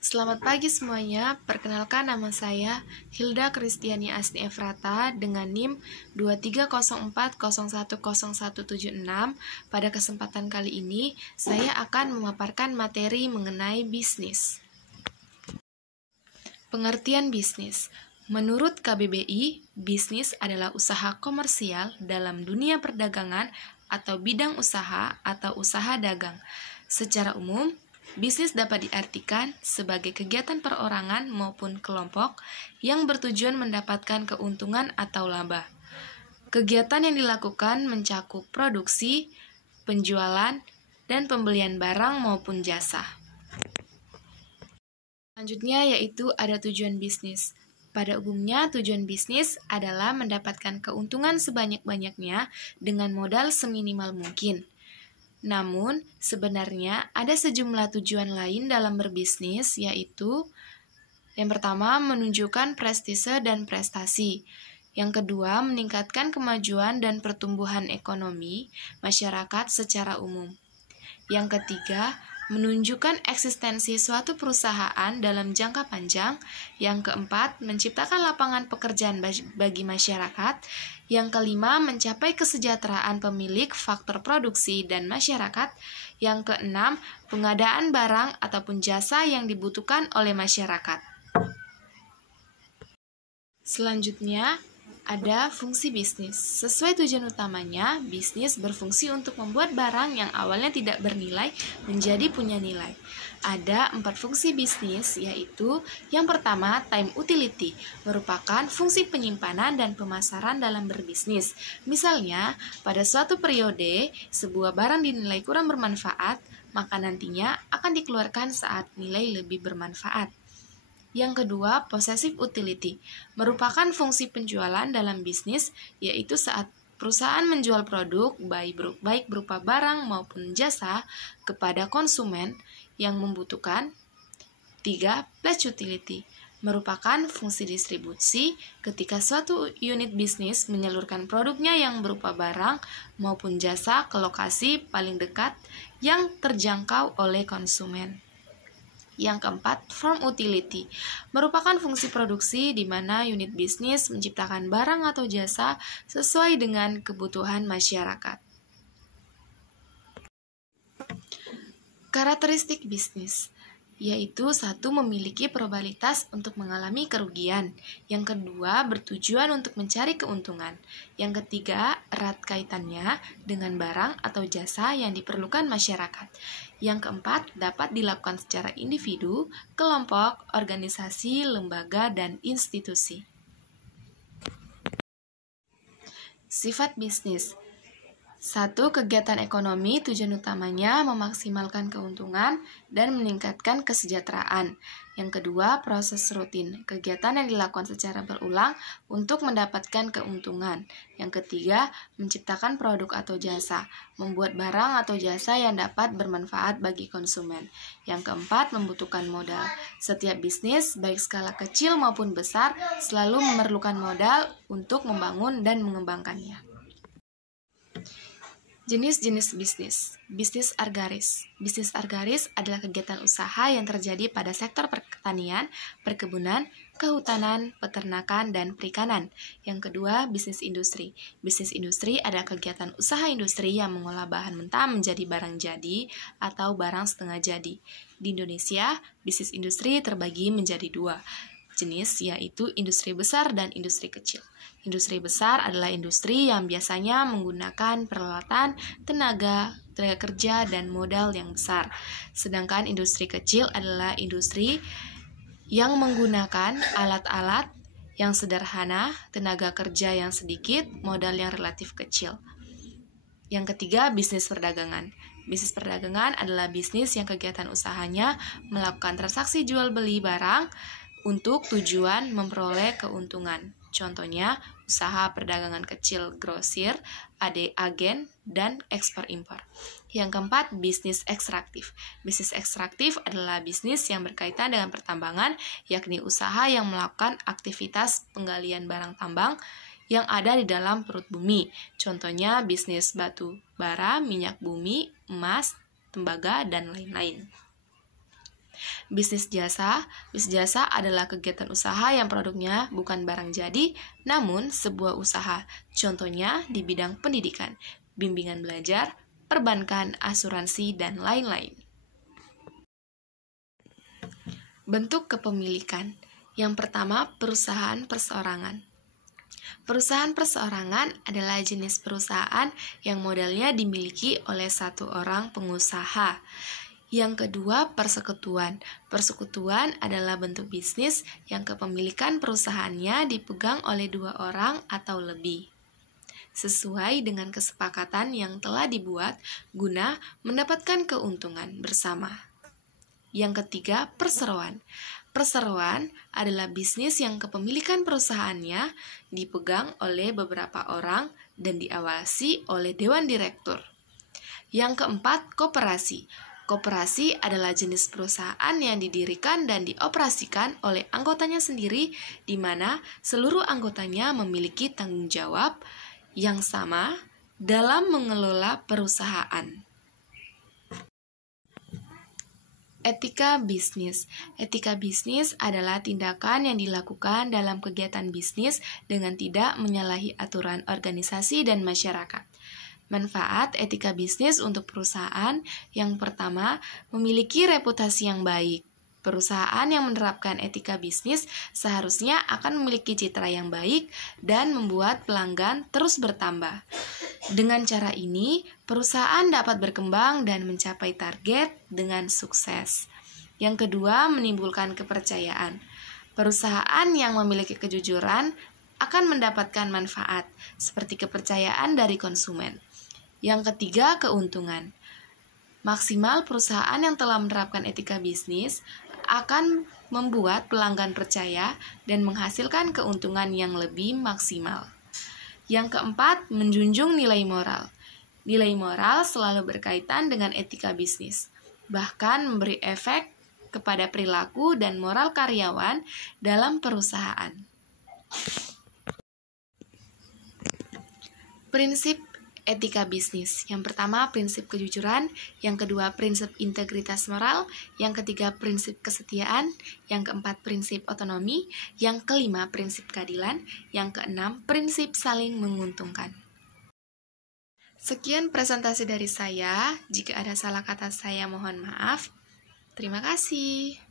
Selamat pagi semuanya, perkenalkan nama saya Hilda Kristiani Asni Efrata dengan NIM 2304010176. Pada kesempatan kali ini, saya akan memaparkan materi mengenai bisnis. Pengertian bisnis. Menurut KBBI, bisnis adalah usaha komersial dalam dunia perdagangan atau bidang usaha atau usaha dagang. Secara umum, bisnis dapat diartikan sebagai kegiatan perorangan maupun kelompok yang bertujuan mendapatkan keuntungan atau laba. Kegiatan yang dilakukan mencakup produksi, penjualan, dan pembelian barang maupun jasa. Selanjutnya yaitu ada tujuan bisnis. Pada umumnya, tujuan bisnis adalah mendapatkan keuntungan sebanyak-banyaknya dengan modal seminimal mungkin. Namun, sebenarnya ada sejumlah tujuan lain dalam berbisnis, yaitu yang pertama, menunjukkan prestise dan prestasi. Yang kedua, meningkatkan kemajuan dan pertumbuhan ekonomi masyarakat secara umum. Yang ketiga, menunjukkan eksistensi suatu perusahaan dalam jangka panjang. Yang keempat, menciptakan lapangan pekerjaan bagi masyarakat. Yang kelima, mencapai kesejahteraan pemilik, faktor produksi, dan masyarakat. Yang keenam, pengadaan barang ataupun jasa yang dibutuhkan oleh masyarakat. Selanjutnya, ada fungsi bisnis. Sesuai tujuan utamanya, bisnis berfungsi untuk membuat barang yang awalnya tidak bernilai menjadi punya nilai. Ada 4 fungsi bisnis, yaitu yang pertama, time utility, merupakan fungsi penyimpanan dan pemasaran dalam berbisnis. Misalnya, pada suatu periode, sebuah barang dinilai kurang bermanfaat, maka nantinya akan dikeluarkan saat nilai lebih bermanfaat. Yang kedua, possessive utility, merupakan fungsi penjualan dalam bisnis, yaitu saat perusahaan menjual produk, baik berupa barang maupun jasa, kepada konsumen yang membutuhkan. 3. Pledge utility, merupakan fungsi distribusi ketika suatu unit bisnis menyalurkan produknya yang berupa barang maupun jasa ke lokasi paling dekat yang terjangkau oleh konsumen. Yang keempat, firm utility, merupakan fungsi produksi di mana unit bisnis menciptakan barang atau jasa sesuai dengan kebutuhan masyarakat. Karakteristik bisnis, yaitu satu, memiliki probabilitas untuk mengalami kerugian. Yang kedua, bertujuan untuk mencari keuntungan. Yang ketiga, erat kaitannya dengan barang atau jasa yang diperlukan masyarakat. Yang keempat, dapat dilakukan secara individu, kelompok, organisasi, lembaga, dan institusi. Sifat bisnis. 1. Kegiatan ekonomi, tujuan utamanya memaksimalkan keuntungan dan meningkatkan kesejahteraan. Yang kedua, proses rutin, kegiatan yang dilakukan secara berulang untuk mendapatkan keuntungan. Yang ketiga, menciptakan produk atau jasa, membuat barang atau jasa yang dapat bermanfaat bagi konsumen. Yang keempat, membutuhkan modal. Setiap bisnis, baik skala kecil maupun besar, selalu memerlukan modal untuk membangun dan mengembangkannya. Jenis-jenis bisnis. Bisnis agraris. Bisnis agraris adalah kegiatan usaha yang terjadi pada sektor pertanian, perkebunan, kehutanan, peternakan, dan perikanan. Yang kedua, bisnis industri. Bisnis industri adalah kegiatan usaha industri yang mengolah bahan mentah menjadi barang jadi atau barang setengah jadi. Di Indonesia, bisnis industri terbagi menjadi 2 jenis, yaitu industri besar dan industri kecil. Industri besar adalah industri yang biasanya menggunakan peralatan, tenaga kerja, dan modal yang besar. Sedangkan industri kecil adalah industri yang menggunakan alat-alat yang sederhana, tenaga kerja yang sedikit, modal yang relatif kecil. Yang ketiga, bisnis perdagangan. Bisnis perdagangan adalah bisnis yang kegiatan usahanya melakukan transaksi jual beli barang untuk tujuan memperoleh keuntungan. Contohnya, usaha perdagangan kecil grosir, agen, dan ekspor-impor. Yang keempat, bisnis ekstraktif. Bisnis ekstraktif adalah bisnis yang berkaitan dengan pertambangan, yakni usaha yang melakukan aktivitas penggalian barang tambang yang ada di dalam perut bumi. Contohnya, bisnis batu bara, minyak bumi, emas, tembaga, dan lain-lain. Bisnis jasa adalah kegiatan usaha yang produknya bukan barang jadi, namun sebuah usaha. Contohnya di bidang pendidikan, bimbingan belajar, perbankan, asuransi, dan lain-lain. Bentuk kepemilikan. Yang pertama, perusahaan perseorangan. Perusahaan perseorangan adalah jenis perusahaan yang modalnya dimiliki oleh satu orang pengusaha. Yang kedua, persekutuan. Persekutuan adalah bentuk bisnis yang kepemilikan perusahaannya dipegang oleh 2 orang atau lebih, sesuai dengan kesepakatan yang telah dibuat guna mendapatkan keuntungan bersama. Yang ketiga, perseroan. Perseroan adalah bisnis yang kepemilikan perusahaannya dipegang oleh beberapa orang dan diawasi oleh dewan direktur. Yang keempat, koperasi. Koperasi adalah jenis perusahaan yang didirikan dan dioperasikan oleh anggotanya sendiri, di mana seluruh anggotanya memiliki tanggung jawab yang sama dalam mengelola perusahaan. Etika bisnis. Etika bisnis adalah tindakan yang dilakukan dalam kegiatan bisnis dengan tidak menyalahi aturan organisasi dan masyarakat. Manfaat etika bisnis untuk perusahaan: yang pertama, memiliki reputasi yang baik. Perusahaan yang menerapkan etika bisnis seharusnya akan memiliki citra yang baik dan membuat pelanggan terus bertambah. Dengan cara ini, perusahaan dapat berkembang dan mencapai target dengan sukses. Yang kedua, menimbulkan kepercayaan. Perusahaan yang memiliki kejujuran akan mendapatkan manfaat, seperti kepercayaan dari konsumen. Yang ketiga, keuntungan. Maksimal perusahaan yang telah menerapkan etika bisnis akan membuat pelanggan percaya dan menghasilkan keuntungan yang lebih maksimal. Yang keempat, menjunjung nilai moral. Nilai moral selalu berkaitan dengan etika bisnis, bahkan memberi efek kepada perilaku dan moral karyawan dalam perusahaan. Prinsip etika bisnis. Yang pertama, prinsip kejujuran. Yang kedua, prinsip integritas moral. Yang ketiga, prinsip kesetiaan. Yang keempat, prinsip otonomi. Yang kelima, prinsip keadilan. Yang keenam, prinsip saling menguntungkan. Sekian presentasi dari saya. Jika ada salah kata saya mohon maaf. Terima kasih.